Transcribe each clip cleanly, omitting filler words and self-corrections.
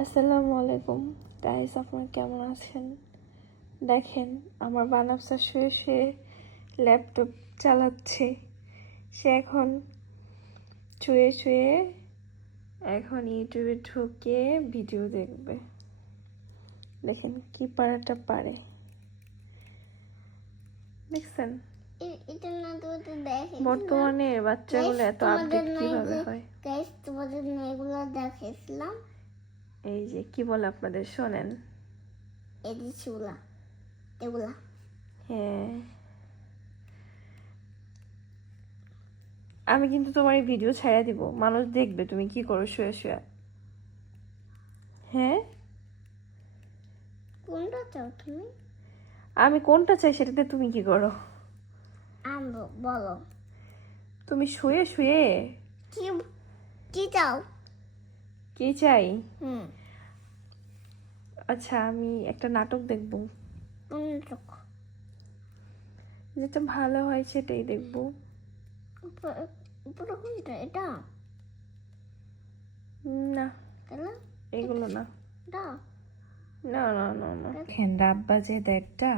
আসসালামু আলাইকুম গাইস, আপনারা কেমন আছেন? দেখেন আমার বানাবসা শুয়ে শুয়ে ল্যাপটপ চালাচ্ছে। সে এখন শুয়ে শুয়ে এখন ইউটিউবে ঢুকে ভিডিও দেখবে। দেখেন কি পারাটা পারে, দেখছেন? বর্তমানে বাচ্চাগুলো এত আপডেট কিভাবে হয়। গাইস, তোমাদের এগুলো দেখাইছিলাম। এই যে কি বলে আপনাদের শোনেন। এই যে এগুলা হ্যাঁ, আমি কিন্তু তোমার এই ভিডিও ছাড়া দিব, মানুষ দেখবে তুমি কি করো শুয়ে শুয়ে। হ্যাঁ, কোনটা চাও তুমি? আমি কোনটা চাই সেটাতে তুমি কি করো? বলো তুমি শুয়ে শুয়ে কি কি চাও? কি চাই? হুম, আচ্ছা, আমি একটা নাটক দেখব, যেটা ভালো হয় সেটাই দেখব। পুরো কোনটা? এটা না, তাহলে এগুলো না। এটা না না না না, দেখেন রাত বাজে 1:30,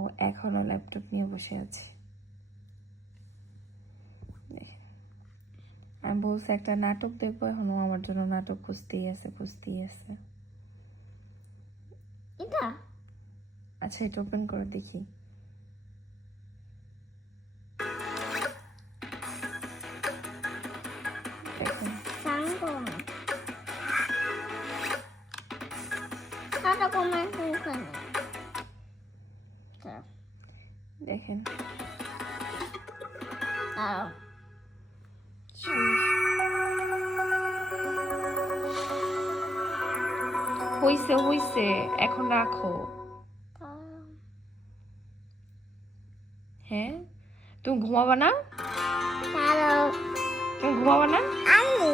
ও এখনো ল্যাপটপ নিয়ে বসে আছে। দেখেন, আমি বলছি একটা নাটক দেখবো, এখনো আমার জন্য নাটক খুঁজতেই আছে। এটা আচ্ছা, এটা ওপেন করে দেখি। দেখেন, কাটা কমে ওখানে। দেখেন দাঁড়াও, হইছে, এখন রাখো। হ্যাঁ, তুমি ঘুমাবা না? দাঁড়াও, তুমি ঘুমাবা না? আমি